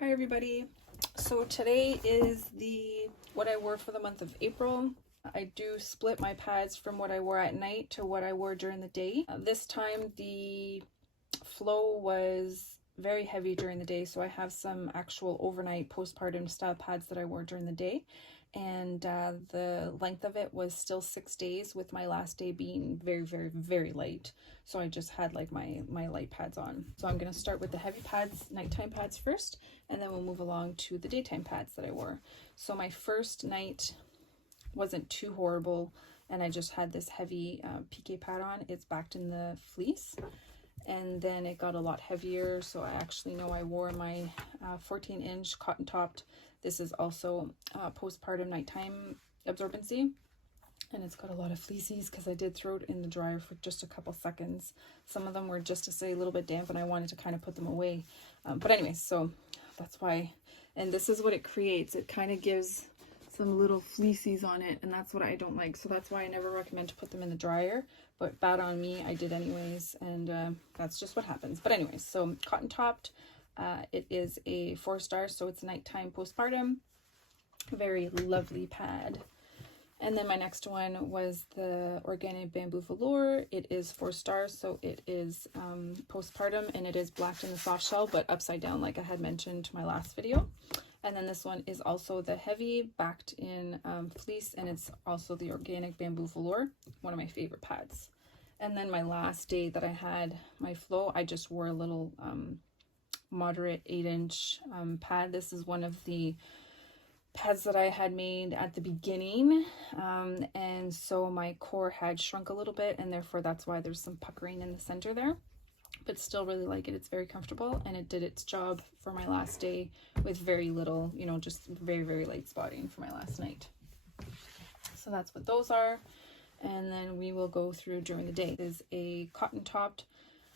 Hi everybody. So today is what I wore for the month of April. I do split my pads from what I wore at night to what I wore during the day. This time the flow was very heavy during the day, so I have some actual overnight postpartum style pads that I wore during the day, and the length of it was still 6 days, with my last day being very light. So I just had like my light pads on. So I'm going to start with the heavy pads, nighttime pads first, and then we'll move along to the daytime pads that I wore. So my first night wasn't too horrible, and I just had this heavy PK pad on. It's backed in the fleece, and then it got a lot heavier. So I actually know I wore my 14-inch cotton topped. This is also postpartum nighttime absorbency, and it's got a lot of fleeces because I did throw it in the dryer for just a couple seconds. Some of them were just to say a little bit damp, and I wanted to kind of put them away. But anyway, so that's why. And this is what it creates. It kind of gives some little fleeces on it, and that's what I don't like. So that's why I never recommend to put them in the dryer. But bad on me, I did anyways, and that's just what happens. But anyways, so cotton topped. It is a 4-star, so it's nighttime postpartum. Very lovely pad. And then my next one was the organic bamboo velour. It is 4 stars, so it is postpartum, and it is blacked in the soft shell, but upside down, like I had mentioned to my last video. And then this one is also the heavy, backed in fleece, and it's also the organic bamboo velour, one of my favorite pads. And then my last day that I had my flow, I just wore a little moderate 8-inch pad. This is one of the pads that I had made at the beginning, and so my core had shrunk a little bit, and therefore that's why there's some puckering in the center there, but still really like it. It's very comfortable, and it did its job for my last day with very little, you know, just very light spotting for my last night. So that's what those are, and then we will go through during the day. This is a cotton topped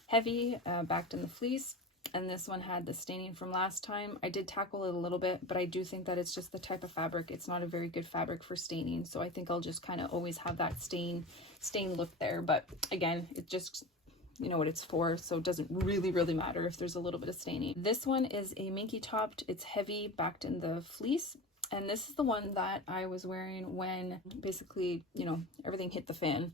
heavy, backed in the fleece. And this one had the staining from last time. I did tackle it a little bit, but I do think that it's just the type of fabric. It's not a very good fabric for staining, so I think I'll just kind of always have that stain look there. But again, it just, you know what it's for, so it doesn't really matter if there's a little bit of staining. This one is a minky topped. It's heavy, backed in the fleece, and this is the one that I was wearing when basically, you know, everything hit the fan.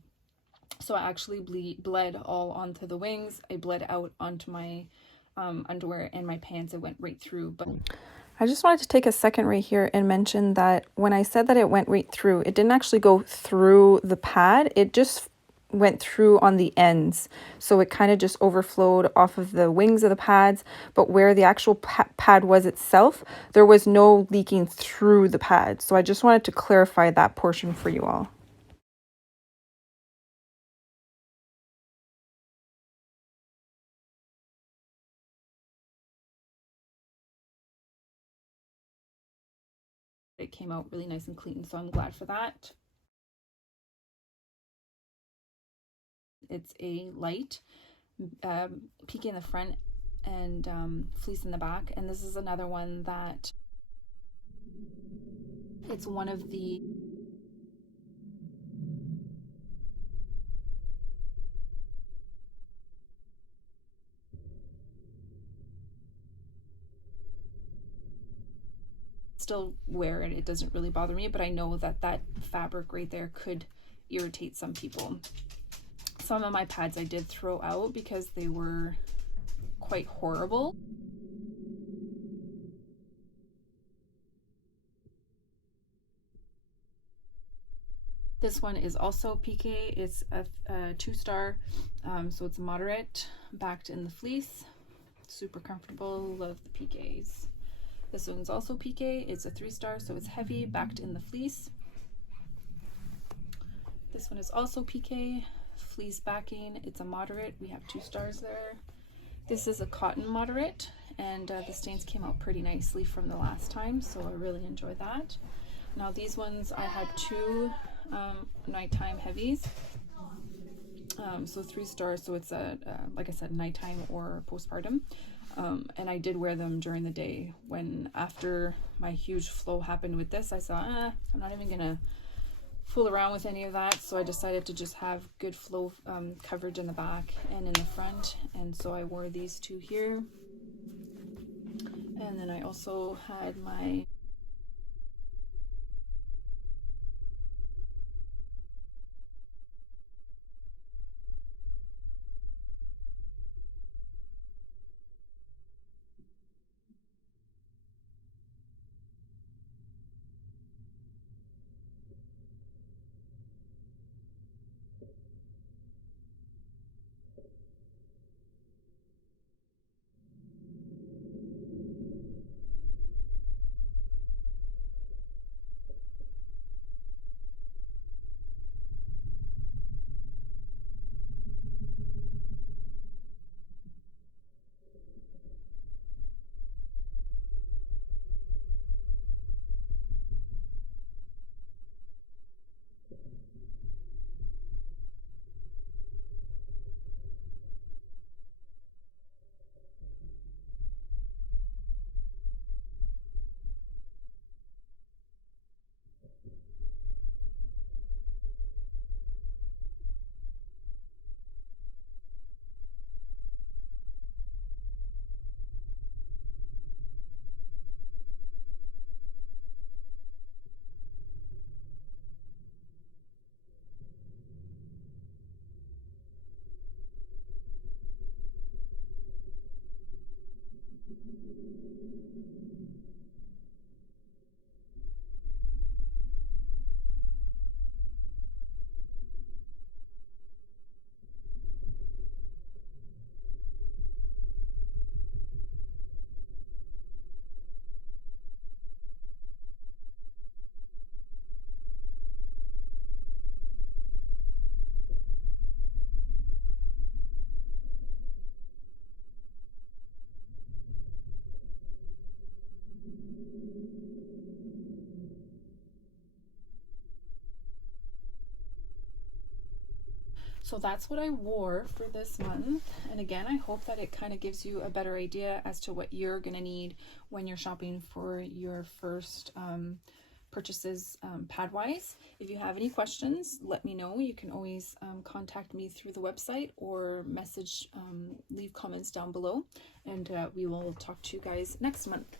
So I actually bled all onto the wings. I bled out onto my underwear and my pants. It went right through. But I just wanted to take a second right here and mention that when I said that it went right through, it didn't actually go through the pad. It just went through on the ends, so it kind of just overflowed off of the wings of the pads, but where the actual pad was itself, there was no leaking through the pad. So I just wanted to clarify that portion for you all. It came out really nice and clean, so I'm glad for that. It's a light peak in the front and fleece in the back, and this is another one that it's one of the still wear it. It doesn't really bother me, but I know that that fabric right there could irritate some people. Some of my pads I did throw out because they were quite horrible. This one is also PK. It's a 2-star, so it's moderate, backed in the fleece. Super comfortable. Love the PKs. This one's also PK. It's a 3-star, so it's heavy, backed in the fleece. This one is also PK, fleece backing. It's a moderate. We have 2 stars there. This is a cotton moderate, and the stains came out pretty nicely from the last time, so I really enjoy that. Now these ones, I had 2 nighttime heavies. So 3 stars, so it's a like I said, nighttime or postpartum. And I did wear them during the day. When after my huge flow happened with this, I saw I'm not even gonna fool around with any of that, so I decided to just have good flow coverage in the back and in the front, and so I wore these 2 here. And And then I also had my So that's what I wore for this month. And again, I hope that it kind of gives you a better idea as to what you're going to need when you're shopping for your first purchases pad wise. If you have any questions, let me know. You can always contact me through the website or message, leave comments down below, and we will talk to you guys next month.